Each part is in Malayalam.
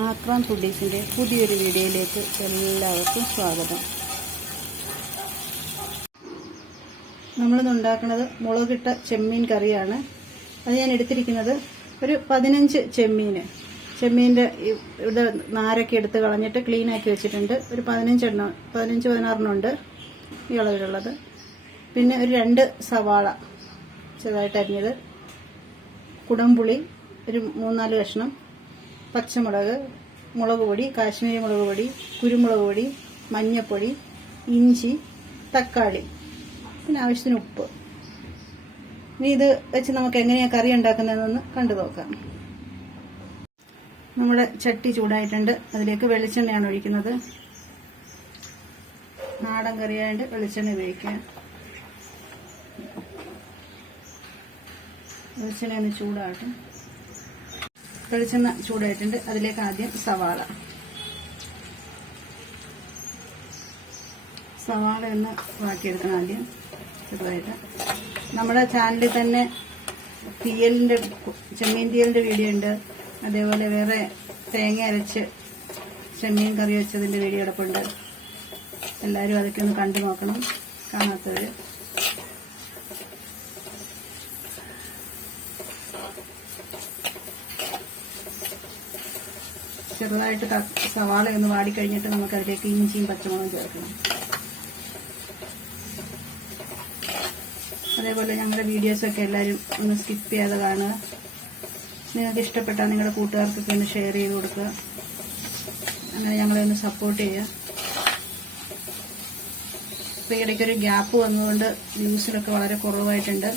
ആക്രാം ഫുഡീസിന്റെ പുതിയൊരു വീഡിയോയിലേക്ക് എല്ലാവർക്കും സ്വാഗതം. നമ്മളിന്ന് ഉണ്ടാക്കുന്നത് മുളകിട്ട ചെമ്മീൻ കറിയാണ്. അത് ഞാൻ എടുത്തിരിക്കുന്നത് ഒരു പതിനഞ്ച് ചെമ്മീൻ ചെമ്മീന്റെ ഇത് നാരൊക്കെ എടുത്ത് കളഞ്ഞിട്ട് ക്ലീനാക്കി വെച്ചിട്ടുണ്ട്. ഒരു പതിനഞ്ചെണ്ണം പതിനഞ്ച് പതിനാറെണ്ണം ഉണ്ട് ഈ അളവിലുള്ളത്. പിന്നെ ഒരു രണ്ട് സവാള ചെറുതായിട്ട് അരിഞ്ഞത്. കുടംപുളി ഒരു മൂന്നാൽ കഷ്ണം. പച്ചമുളക് മുളക് പൊടി കാശ്മീരി മുളക് പൊടി കുരുമുളക് പൊടി മഞ്ഞൾപ്പൊടി ഇഞ്ചി തക്കാളി പിന്നെ ആവശ്യത്തിന് ഉപ്പ്. ഇനി ഇത് വെച്ച് നമുക്ക് എങ്ങനെയാണ് കറി ഉണ്ടാക്കുന്നതെന്ന് കണ്ടു നോക്കാം. നമ്മുടെ ചട്ടി ചൂടായിട്ടുണ്ട്. അതിലേക്ക് വെളിച്ചെണ്ണയാണ് ഒഴിക്കുന്നത്. നാടൻ കറിയായിട്ട് വെളിച്ചെണ്ണ ഉപയോഗിക്കുക വെളിച്ചെണ്ണ ഒന്ന് ചൂടാകട്ടെ. വെളിച്ചെണ്ണ ചൂടായിട്ടുണ്ട്. അതിലേക്ക് ആദ്യം സവാള. സവാള എന്ന് വാട്ടിയെടുക്കണം ആദ്യം. ചെറുതായിട്ട്. നമ്മുടെ ചാനലിൽ തന്നെ തീയലിന്റെ ചെമ്മീൻ തീയലിന്റെ വീഡിയോ ഉണ്ട്. അതേപോലെ വേറെ തേങ്ങ അരച്ച് ചെമ്മീൻ കറി വെച്ചതിന്റെ വീഡിയോ കിടപ്പുണ്ട് എല്ലാവരും അതൊക്കെ ഒന്ന് കണ്ടു നോക്കണം. കാണാത്തവർ ചെറുതായിട്ട് സവാള ഒന്ന് വാടിക്കഴിഞ്ഞിട്ട് നമുക്ക് അതിലേക്ക് ഇഞ്ചിയും പച്ചമുളകും ചേർക്കണം. അതേപോലെ ഞങ്ങളുടെ വീഡിയോസൊക്കെ എല്ലാവരും ഒന്ന് സ്കിപ്പ് ചെയ്യാതെ കാണുക. നിങ്ങൾക്ക് ഇഷ്ടപ്പെട്ടാൽ നിങ്ങളുടെ കൂട്ടുകാർക്കൊക്കെ ഒന്ന് ഷെയർ ചെയ്ത് കൊടുക്കുക. അങ്ങനെ ഞങ്ങളെ ഒന്ന് സപ്പോർട്ട് ചെയ്യുക. ഇപ്പോൾ ഇടയ്ക്കൊരു ഗ്യാപ്പ് വന്നതുകൊണ്ട് വ്യൂസിലൊക്കെ വളരെ കുറവായിട്ടുണ്ട്.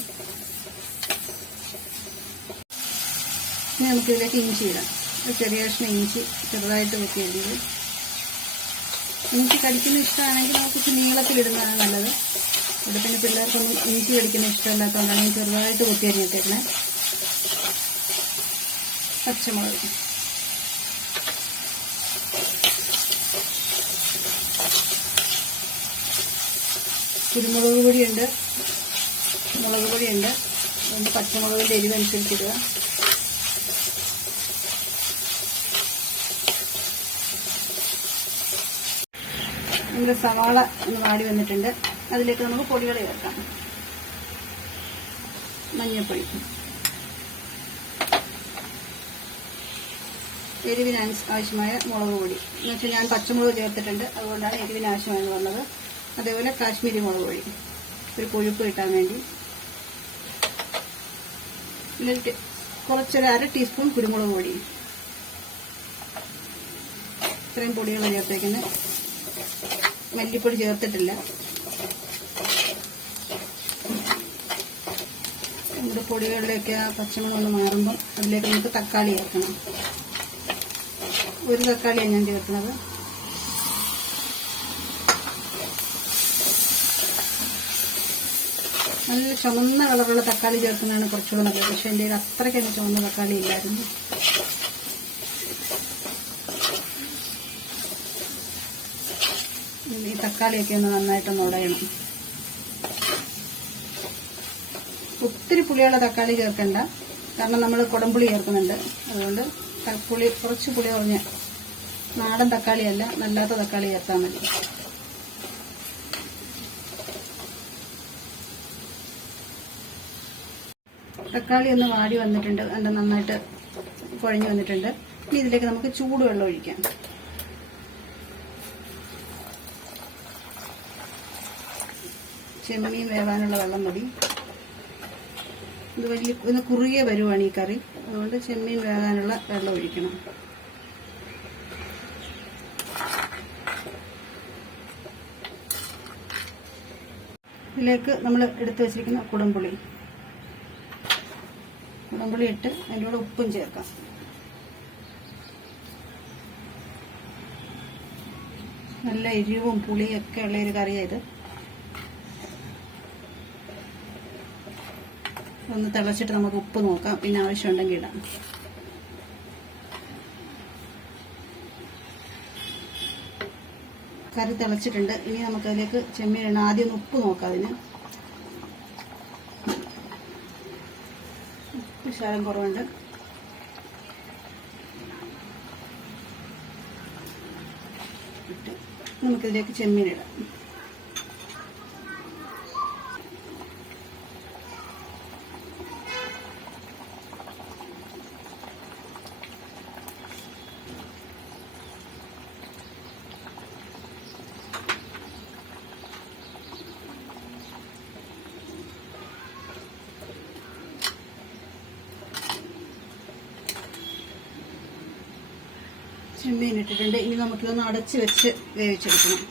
ഇനി നമുക്കിതിലേക്ക് ഇഞ്ചി ഇടാം. ചെറിയ കഷ്ണം ഇഞ്ചി ചെറുതായിട്ട് വെക്കിയത് ഇഞ്ചി കടിക്കുന്ന ഇഷ്ടമാണെങ്കിൽ നമുക്ക് നീളത്തിലിടുന്നതാണ് നല്ലത്. ഇവിടെ പിന്നെ പിള്ളേർക്കൊന്നും ഇഞ്ചി കടിക്കുന്ന ഇഷ്ടമല്ലാത്തതുകൊണ്ടാണ് ഞാൻ ചെറുതായിട്ട് കൊത്തിയരിഞ്ഞിട്ടേക്കണേ പച്ചമുളക്. കുരുമുളക് പൊടിയുണ്ട്. മുളക് പൊടിയുണ്ട്. പച്ചമുളകിന്റെ എരിവനുസരിച്ചിടുക നമ്മുടെ സവാള ഒന്ന് വാടി വന്നിട്ടുണ്ട്. അതിലേക്ക് നമുക്ക് പൊടികൾ ചേർക്കാം. മഞ്ഞൾപ്പൊടി എരിവിന് ആവശ്യമായ മുളക് പൊടി. എന്ന് വെച്ചാൽ ഞാൻ പച്ചമുളക് ചേർത്തിട്ടുണ്ട്. അതുകൊണ്ടാണ് എരിവിന് ആവശ്യമായെന്ന് പറഞ്ഞത് അതേപോലെ കാശ്മീരി മുളക് പൊടി. ഒരു കൊഴുപ്പ് കിട്ടാൻ വേണ്ടി. കുറച്ചൊരു അര ടീസ്പൂൺ കുരുമുളക് പൊടി. ഇത്രയും പൊടികൾ ചേർത്തേക്കുന്നത്. മല്ലിപ്പൊടി ചേർത്തിട്ടില്ല. നമ്മുടെ പൊടികളിലേക്ക് ആ പച്ചമുളക് ഒന്ന് മാറുമ്പോൾ അതിലേക്ക് നമുക്ക് തക്കാളി ചേർക്കണം. ഒരു തക്കാളിയാണ് ഞാൻ ചേർക്കുന്നത്. നല്ല ചുമന്ന കളറുള്ള തക്കാളി ചേർക്കുന്നതാണ് കുറച്ചുകൂടെ നല്ലത്. പക്ഷെ എന്റെ കയ്യിൽ അത്രയ്ക്കൊന്നും ചുമന്ന തക്കാളി ഇല്ലായിരുന്നു. ഈ തക്കാളിയൊക്കെ ഒന്ന് നന്നായിട്ട് ഉടയണം ഒത്തിരി പുളിയുള്ള തക്കാളി ചേർക്കണ്ട. കാരണം നമ്മൾ കുടംപുളി ചേർക്കുന്നുണ്ട്. അതുകൊണ്ട് പുളി കുറച്ച് പുളി കുറഞ്ഞ നാടൻ തക്കാളിയല്ല നല്ലാത്ത തക്കാളി ചേർത്താൽ മതി. തക്കാളി ഒന്ന് വാടി വന്നിട്ടുണ്ട്. എന്താ നന്നായിട്ട് കുഴഞ്ഞു വന്നിട്ടുണ്ട്. ഇനി ഇതിലേക്ക് നമുക്ക് ചൂടുവെള്ളം ഒഴിക്കാം. ചെമ്മീൻ വേവാനുള്ള വെള്ളം മതി. ഇത് വലിയ ഒന്ന് കുറുകിയ വരുവാണ് ഈ കറി. അതുകൊണ്ട് ചെമ്മീൻ വേകാനുള്ള വെള്ളം ഒഴിക്കണം. ഇതിലേക്ക് നമ്മൾ എടുത്തു വെച്ചിരിക്കുന്ന കുടംപുളി. കുടംപുളി ഇട്ട് അതിന്റെ കൂടെ ഉപ്പും ചേർക്കാം. നല്ല എരിവും പുളിയൊക്കെ ഉള്ള ഒരു കറിയായത് ഒന്ന് തിളച്ചിട്ട് നമുക്ക് ഉപ്പ് നോക്കാം. പിന്നെ ആവശ്യമുണ്ടെങ്കിൽ ഇടാം. കറി തിളച്ചിട്ടുണ്ട്. ഇനി നമുക്ക് അതിലേക്ക് ചെമ്മീൻ ഇടണം. ആദ്യം ഒന്ന് ഉപ്പ് നോക്കാം അതിന്. ഉപ്പ് ശകലം കുറവുണ്ട്. നമുക്കിതിലേക്ക് ചെമ്മീൻ ഇടാം. ചെമ്മീൻ ഇട്ടിട്ടുണ്ട്. ഇനി നമുക്കിതൊന്ന് അടച്ച് വെച്ച് വേവിച്ചെടുക്കണം.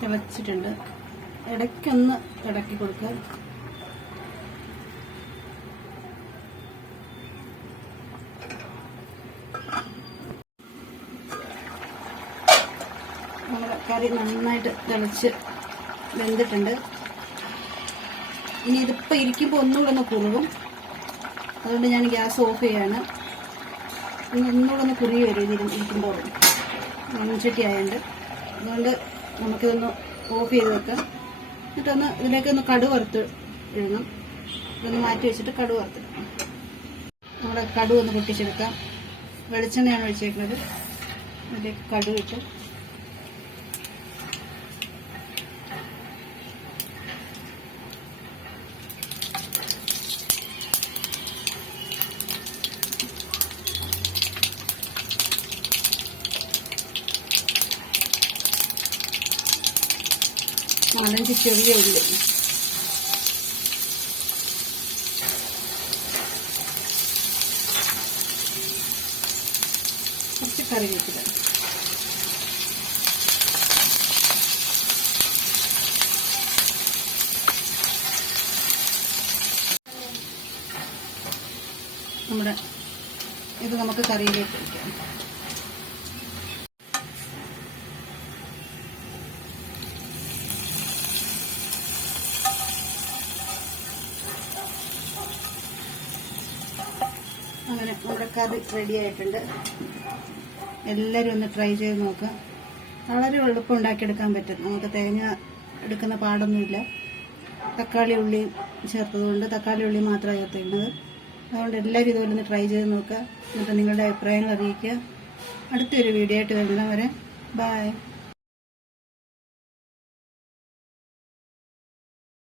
തിളച്ചിട്ടുണ്ട് ഇടയ്ക്കൊന്ന് ഇടക്കി കൊടുക്കുക കറി നന്നായിട്ട് തിളച്ച് വെന്തിട്ടുണ്ട്. ഇനി ഇതിപ്പോൾ ഇരിക്കുമ്പോൾ ഒന്നുകൂടെ ഒന്ന് കുറുകും. അതുകൊണ്ട് ഞാൻ ഗ്യാസ് ഓഫ് ചെയ്യാണ്. ഇനി ഒന്നുകൂടെ ഒന്ന് കുറുകി വരും ഇതിൽ ഇരിക്കുമ്പോൾ. മൺചട്ടി ആയതുകൊണ്ട് അതുകൊണ്ട് നമുക്കിതൊന്ന് ഓഫ് ചെയ്ത് വെക്കാം. എന്നിട്ടൊന്ന് ഇതിലേക്ക് ഒന്ന് കടു വറുത്ത് ഇടണം. ഇതൊന്ന് മാറ്റി വെച്ചിട്ട് കടു വറുത്തിടണം നമ്മുടെ കടു ഒന്ന് പൊട്ടിച്ചെടുക്കാം. വെളിച്ചെണ്ണയാണ് ഒഴിച്ചേക്കുന്നത്. അതിലേക്ക് കടു ഇട്ട് നാലഞ്ച് ചെറിയ ഉള്ളി. കുറച്ച് കറിവേപ്പില നമ്മുടെ ഇത് നമുക്ക് കറിയിലേക്ക് ഒഴിക്കാം അങ്ങനെ നമ്മുടെ കറി റെഡി ആയിട്ടുണ്ട്. എല്ലാവരും ഒന്ന് ട്രൈ ചെയ്ത് നോക്കുക വളരെ എളുപ്പം ഉണ്ടാക്കിയെടുക്കാൻ പറ്റും. നമുക്ക് തേങ്ങ എടുക്കുന്ന പാടൊന്നുമില്ല. തക്കാളി ഉള്ളി ചേർത്തതുകൊണ്ട് തക്കാളി ഉള്ളി മാത്രമാണ് ചേർത്തിരുന്നത് അതുകൊണ്ട് എല്ലാവരും ഇതുപോലെ ഒന്ന് ട്രൈ ചെയ്ത് നോക്കുക എന്നിട്ട് നിങ്ങളുടെ അഭിപ്രായങ്ങൾ അറിയിക്കുക. അടുത്തൊരു വീഡിയോ ആയിട്ട് വരുന്നവരെ ബൈ